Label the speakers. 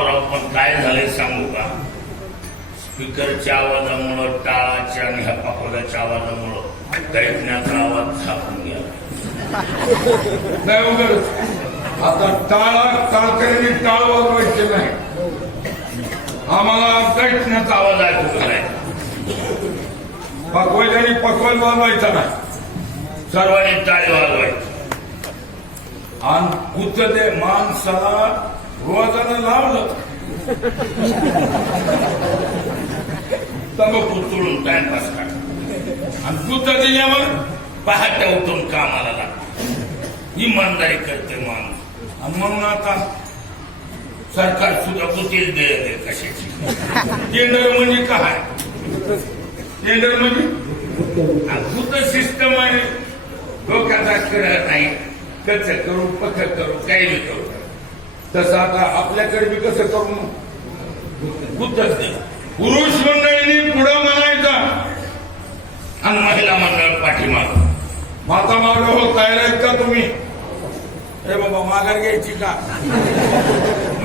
Speaker 1: मग काय झालंय सांगू का? स्पीकरच्या आवाजामुळं टाळाच्या आणि ह्या पाकोल्याच्या आवाजामुळं दैटण्याचा आवाज झाकून गेला.
Speaker 2: नाही उगाच आता टाळा टाळकऱ्यांनी टाळ वाजवायचे नाही. आम्हाला
Speaker 1: दैटण्याचा आवाज ऐकू नाही.
Speaker 2: पकवायच्यानी पकवाय वाजवायचा नाही.
Speaker 1: सर्वांनी टाळी वाजवायची.
Speaker 2: आणि कुठं ते माणसाला रोजानं लावलं.
Speaker 1: तंबाखू चोळून टाइमपास काढ आणि कुठं दिल्यावर पहाट्या उठून कामाला लागतो इमानदारी करते माणूस. आणि म्हणून आता सरकार सुद्धा कुठेच दे दे कशाची. टेंडर म्हणजे काय? टेंडर म्हणजे? अद्भुत सिस्टम आहे. डोक्याचा खेळ नाही. कच करू पक करू काही करू.
Speaker 2: तसं आता आपल्याकडे बी कसं करून
Speaker 1: भूतच नाही.
Speaker 2: पुरुष मंडळींनी पुढं म्हणायचा.
Speaker 1: आणि महिला मंडळ पाठीमाग
Speaker 2: माता मागं हो तयार आहेत का तुम्ही? हे बाबा माघार घ्यायची का?